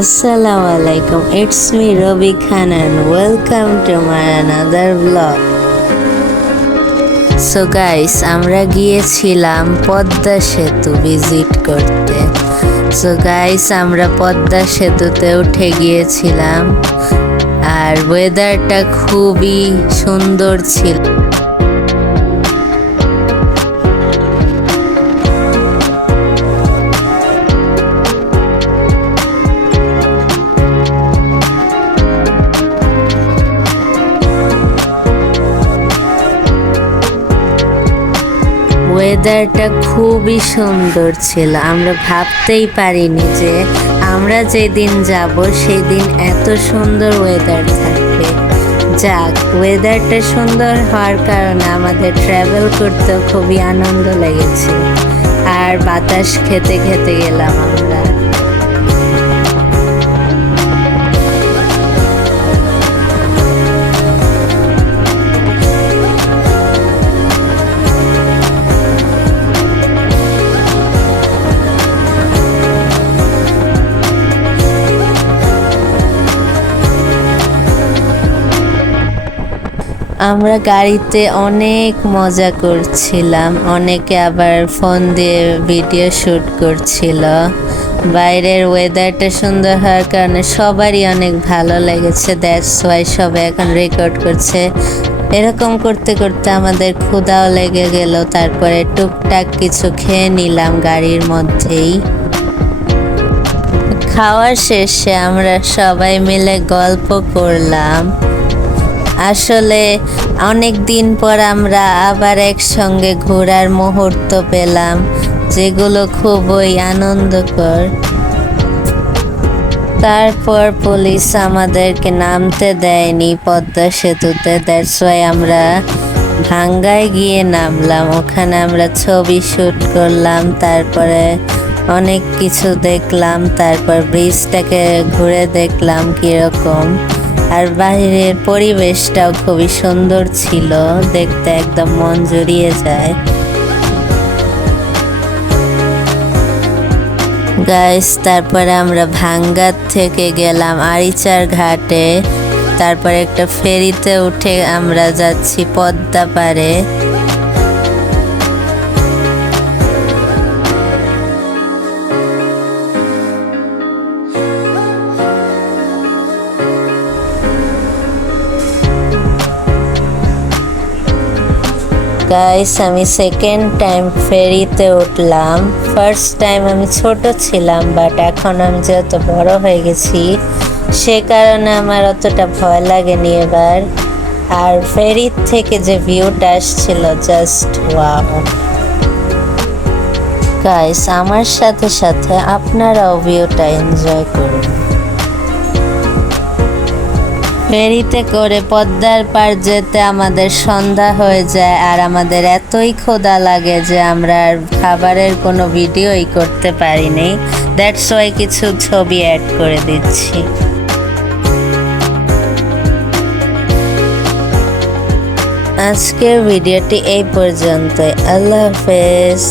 Assalamu alaikum, it's me Robi Khan and welcome to my another vlog. So guys, আমরা গিয়েছিলাম পদ্মা সেতু visit করতে। So guys, আমরা পদ্মা সেতুতে উঠে গিয়েছিলাম আর ওয়েদারটা খুবই সুন্দর ছিল। ওয়েদারটা খুবই সুন্দর ছিল। আমরা ভাবতেই পারিনি যে আমরা যেদিন যাব সেদিন এত সুন্দর ওয়েদার থাকবে। যাক, ওয়েদারটা সুন্দর হওয়ার কারণে আমাদের ট্রাভেল করতেও খুবই আনন্দ লেগেছে আর বাতাস খেতে খেতে গেলাম আমরা। আমরা গাড়িতে অনেক মজা করছিলাম, অনেকে আবার ফোন দিয়ে ভিডিও শ্যুট করছিল। বাইরের ওয়েদারটা সুন্দর হওয়ার কারণে সবারই অনেক ভালো লেগেছে, দ্যাটস ওয়াই সবাই এখন রেকর্ড করছে। এরকম করতে করতে আমাদের ক্ষুধাও লেগে গেল, তারপরে টুকটাক কিছু খেয়ে নিলাম গাড়ির মধ্যেই। খাওয়ার শেষে আমরা সবাই মিলে গল্প করলাম। আসলে অনেক দিন পর আমরা আবার একসঙ্গে ঘোরার মুহূর্ত পেলাম, যেগুলো খুবই আনন্দকর। তারপর পুলিশ আমাদেরকে নামতে দেয়নি পদ্মা সেতুতে, দ্যাটস ওয়াই আমরা ভাঙ্গায় গিয়ে নামলাম। ওখানে আমরা ছবি শ্যুট করলাম, তারপরে অনেক কিছু দেখলাম, তারপর ব্রিজটাকে ঘুরে দেখলাম কীরকম। আর বাইরের পরিবেশটাও খুবই সুন্দর ছিল, দেখতে একদম মন জুড়িয়ে যায়। গাইস, তারপরে আমরা ভাঙ্গার থেকে গেলাম আরিচার ঘাটে, তারপর একটা ফেরিতে উঠে আমরা যাচ্ছি পদ্মা পাড়ে। গাইস, আমি সেকেন্ড টাইম ফেরিতে উঠলাম। ফার্স্ট টাইম আমি ছোট ছিলাম, বাট এখন আমি যেহেতু বড় হয়ে গেছি সে কারণে আমার অতটা ভয় লাগেনি এবার। আর ফেরির থেকে যে ভিউটা আসছিল, জাস্ট ওয়াও। গাইস, আমার সাথে সাথে আপনারাও ভিউটা এনজয় করুন। ফেরিতে করে পদ্মার পার যেতে আমাদের সন্ধ্যা হয়ে যায় আর আমাদের এতই ক্ষুধা লাগে যে আমরা আর খাবারের কোনো ভিডিওই করতে পারিনি, দ্যাটস ওয়াই কিছু ছবি অ্যাড করে দিচ্ছি। আজকের ভিডিওটি এই পর্যন্তই। আল্লাহ হাফেজ।